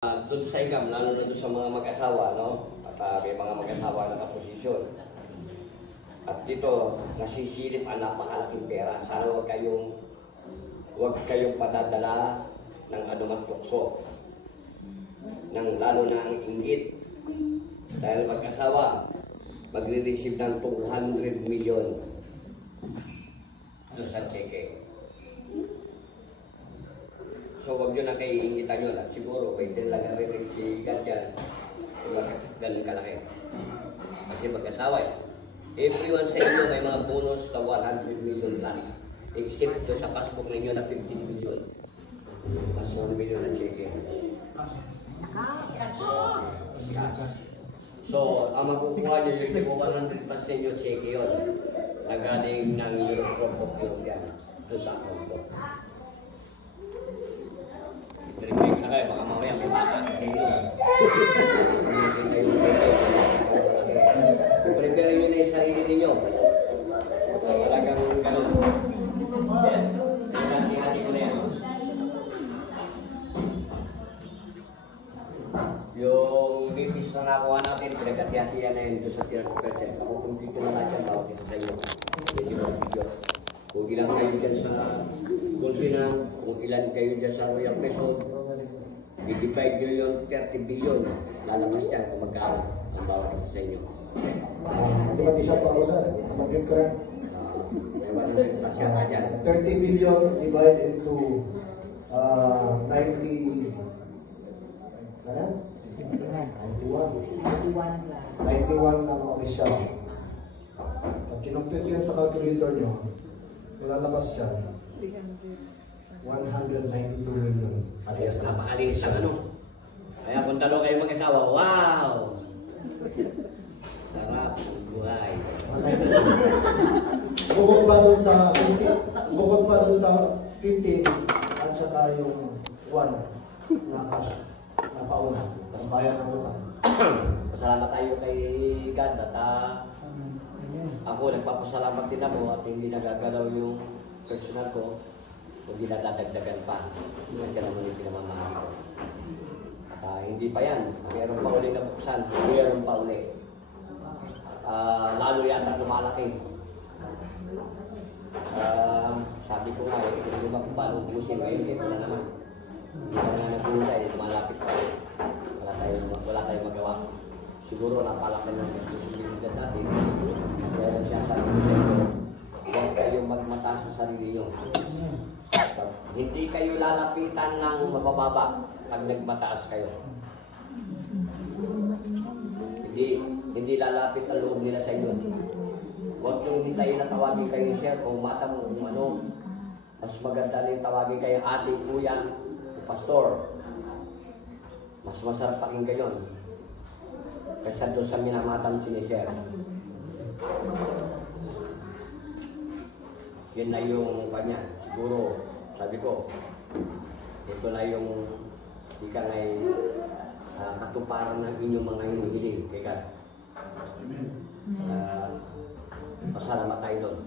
Doon sa income, lalo na doon sa mga mag-asawa, no? At may mga mag-asawa na kaposisyon. At dito, nasisilip ang napakalaking pera. Sana huwag kayong padadala ng anumang tukso. Lalo na ang inggit. Dahil mag-asawa, magre-receive ng 200 million doon sa cheque. So, huwag nyo na kayo iingitan nyo lang. Siguro, may talaga rin si God dyan. Bakit ganun kalaki? Kasi mag-asawa yan. Everyone sa inyo may mga bonus na 100 million plus. Except to sa passport ninyo na 15 million. Mas 1 million na cheque. So, ang makukuha nyo yung 100 plus ninyo cheque yun. Nagaling ng Europe of European. Doon sa account ko. Prepare na kayo, baka mamaya may bata. Prepare nyo na yung sarili ninyo. Talagang ganun. Yan. Hati-hati ko na yan. Yung babies na nakuha natin, pinagkati-hatihan na yun doon sa 30%. Ako kung dito na natin, tawag dito sa inyo. Video. Kung ilan kayo dyan sa Golfinan, kung ilan kayo dyan sa Royal Peso, i-divide nyo yung 30 billion. Lalabas yan kung magkano ang bawat isa sa inyo. Matisa pa ako, sir. Kapag ko rin. May wala na yung pasyata dyan. 30 billion divided into 90... Ano? 91 ng official. Pag kinumpit yun sa calculator nyo, lalabas siya 192 million. Napakalinis ang ano. Kaya kung talo kayo mag-asawa, wow! Sarap ang buhay. Bukod pa dun sa 15 at saka yung 1 na cash na pauna. Mas bayan ng utang. Pasalamat tayo kay God at ako nagpapasalamat din ako at hindi nagagalaw yung personal ko. Hindi nadadagdagan pa. Nandiyan naman yung pinamamahal ko. At hindi pa yan. Mayroon pa uli na buksan. Mayroon pa uli. Lalo yata lumalaki. Sabi ko nga, hindi ba kung paano ubusin ngayon? Ito na naman. Hindi pa nga nagulay. Lumalapit pa. Wala tayong magawa. Siguro napalaki ng posibilidad natin. Pero siya sabi ko, huwag kayong magmataas sa sarili nyo. Hindi kayo lalapitan ng mabababa pag nagmataas kayo. Hindi lalapit ang loob nila sa inyo. Huwag nyo hintayin na tawagin kayo ni Sir kung mata mo kung ano. Mas maganda na yung tawagin kayo ate, kuya, pastor. Mas masarap pakinggan yun. Kaysa doon sa minamatan si Sir. Yun na yung kanya. Siguro, sabi ko, ito na yung ika na katuparan ng inyong mga hinihiling. Kaya, pasalamat tayo doon.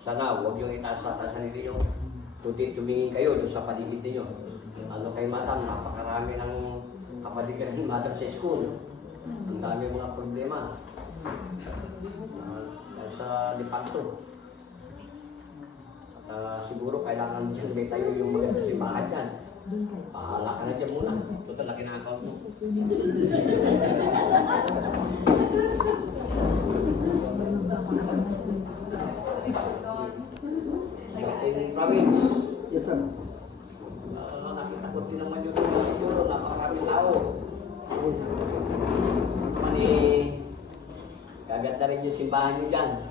Sana, huwag yung itaas sa sarili nyo. Tumingin kayo doon sa paligid ninyo. Ano kay Madam, napakarami ng kapatid ni Madam sa school. Ang dami mga problema. Sa departo. Siguro kailangan dyan may tayo yung maganda simbahan dyan. Pahala ka na dyan muna. Total, laki na account mo. In province. Yes, sir. Nakita ko din naman yung siguro napakaraming tao. Mani, gaganda rin yung simbahan nyo dyan.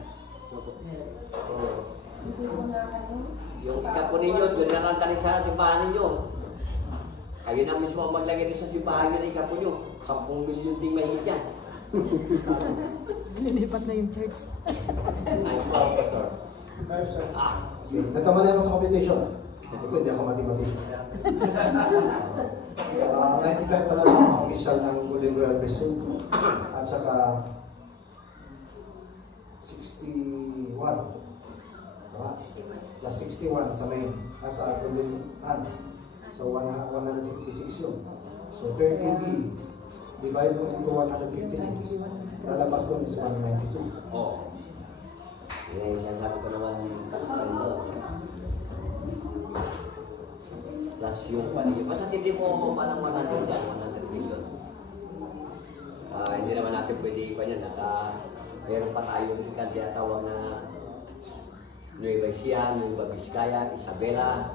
Yung ikapo ninyo, doon na lang tali sa simbahan ninyo. Kayo na mismo maglagay din sa simbahan nyo na ikapo nyo. 10 milyon din mahigit yan. Lilipat na yung church. Ayos po, Pastor. Nagkamali ako sa computation. Hindi ako mathematician. 95 pala ang official ng Golden Royal Priesthood. At saka 61. Plus 61 sa main. Nasa Golden Hand. So 156 yun. So 30B, divide mo into 156, lalabas doon is 192. Oo. Sabi ko naman plus yung paligid. Basta hindi mo palang 100 yan, 100 million. Hindi naman natin pwede ipan yan. At meron pa tayo ikan tinatawag na Nueva Ecija, Nueva Vizcaya, Isabela.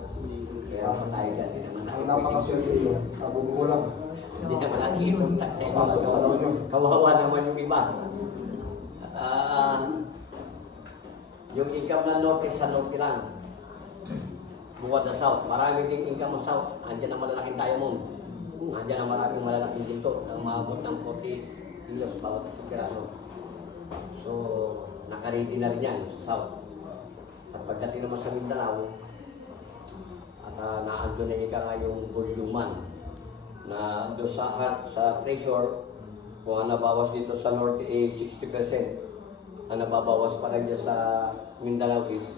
Meron pa tayo dyan. Hindi naman natin Ang napakaswerte yun, kabubuo lang. Hindi naman natin ipuntak sa iba. Pasok sa loob yun. Kawawa naman yung iba. Yung income ng Norte sa Norte lang. Bukod sa South. Marami ding income ng South. Andiyan ang malalaking diamond. Andiyan ang maraming malalaking ginto. Ang maabot ng 40 kilos bawat isang piraso. So, nakaredy na rin yan sa South. At pagdating naman sa Mindanao, at naandun na ika nga yung voluman na doon sa treasure, kung ang nabawas dito sa Norte ay 60%, ang nababawas pa rin dyan sa Mindanao is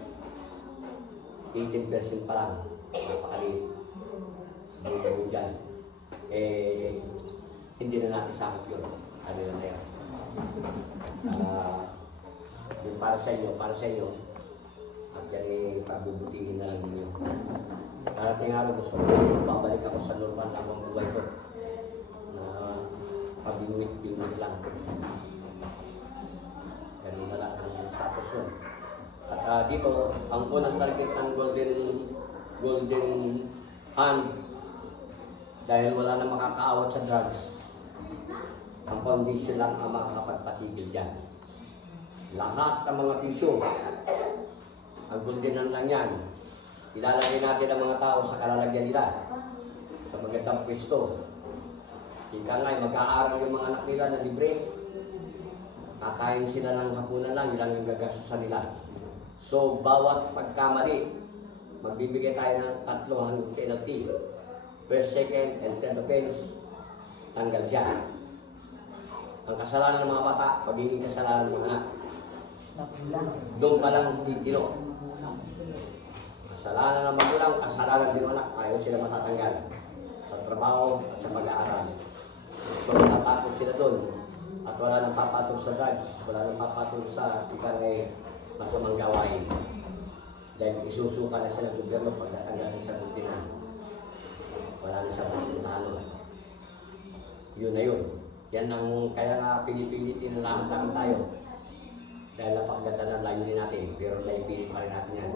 18% pa lang. Napakaliit. Dito dyan. Hindi na natin sakot yun. Ano na yan. Yung para sa inyo, at yan pabubutihin na lang ninyo. Darating araw, gusto ko babalik ako sa normal na ang buhay ko. Na pabingwit-bingwit lang. Ganun na lang ang status yun. At dito, ang unang target ng golden hand, dahil wala na makakaawat sa drugs, ang foundation lang ang makakapagpatigil dyan. Lahat ng mga pisyo, ang golden hand lang yan. Ilalagay natin ang mga tao sa kalalagyan nila, sa magandang pwesto. Ika nga, mag-aaral yung mga anak nila na libre. Kakain sila ng hapunan lang, yun lang yung gagastusan nila. So, bawat pagkamali, magbibigay tayo ng 3 hanggang penalty. First, second, and third offense, tanggal siya. Ang kasalanan ng mga bata, pagiging kasalanan ng mga anak. Doon pa lang titino. Kasalanan ng magulang, kasalanan din ng anak, ayaw sila matatanggal. Sa trabaho at sa pag-aaral. So, natatakot sila doon. At wala nang papatong sa drugs, wala nang papatong sa ikang masamang gawain. Dahil isusuka na siya ng gobyerno pagkatanggal sa rutinan. Wala na siya pagkatano. Yun na yun. Yan ang kaya nga pinipilitin lang tayo. Dahil napakaganda ng layunin natin, pero naipilit pa rin natin yan.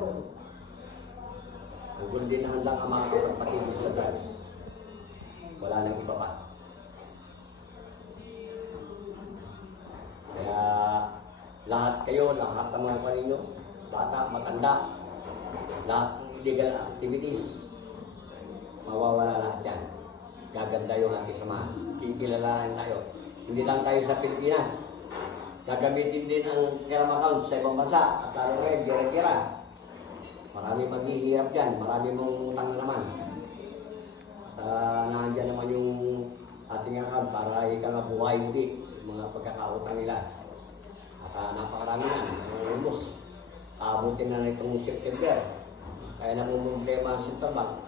Ang golden hand lang ang makakapagpatigil sa drugs. Wala nang iba pa. Kaya lahat kayo, lahat ng mga paninyo, bata, matanda, lahat ng illegal activities, mawawala lahat yan. Gaganda yung ating samahan. Kikilalanin tayo. Hindi lang tayo sa Pilipinas. Gagamitin din ang Kerama account sa ibang bansa. At lalo ngayon, gira-gira. Marami maghihirap dyan. Marami mong utang naman. Nandiyan naman yung ating account para ika nga buhay hindi. Mga pagkakautang nila. At napakarami na. Almost. Abutin na itong September. Kaya namumong problema ang September.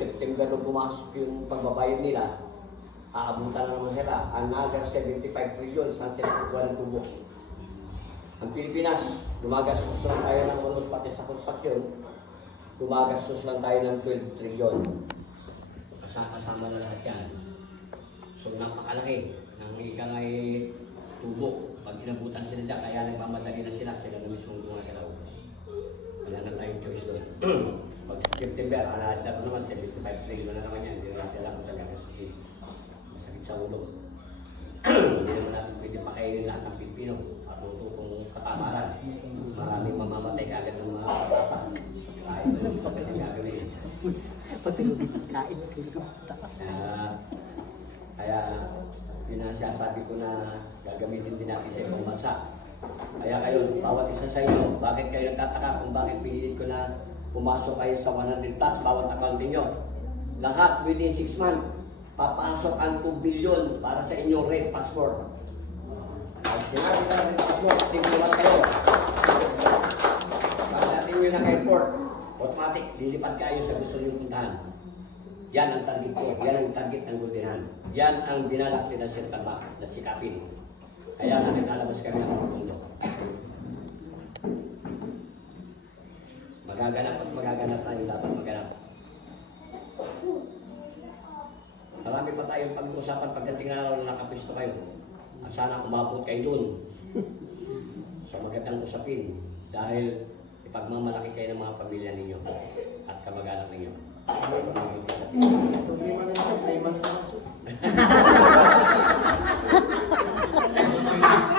September nung pumasok yung pagbabayad nila, aabutan na naman sila. Another 75 trillion saan sila kukuha ng tubo. Ang Pilipinas, gumagastos lang tayo ng ulos pati sa construction, gumagastos lang tayo ng 12 trillion. Kasama na lahat yan. So napakalaki ng ikang ay tubo. Pag inabutan sila dyan, kaya nagmamadali na sila na mismong gumagalaw. Wala na tayong choice doon. Pag September, alaada ko naman, 75 trillion na naman yan. Hindi naman sila kung talaga masakit sa ulo. Hindi naman natin pwede pakainin lahat ng Pilipino. Patuto kung katamaran. Maraming mamamatay kagad ng mga bata. Kahit na ito pa kanyang gagawin. Pati ko kain. Kaya, pinasyasabi ko na gagamitin din natin sa ibang bansa. Kaya kayo, bawat isa sa inyo, bakit kayo nagtataka kung bakit pinilit ko na pumasok kayo sa 100 plus, bawat account ninyo. Lahat within 6 months, papasok ang 2 billion para sa inyong red passport. Pag sinabi na red passport, tingnan kayo. Pag natin nyo ng airport, automatic, lilipad kayo sa gusto nyo puntahan. Yan ang target ko. Yan ang target ng Golden Hand. Yan ang binalak ni Sir Taba na sikapin. Kaya naglalabas kami ng mundo. Magaganap at magaganap tayo dapat maganap. Marami pa tayong pag-usapan pagdating na araw na nakapisto kayo. Sana umabot kayo dun sa magandang usapin dahil ipagmamalaki kayo ng mga pamilya ninyo at kamag-anak ninyo. Problema na sa 3 months na lang.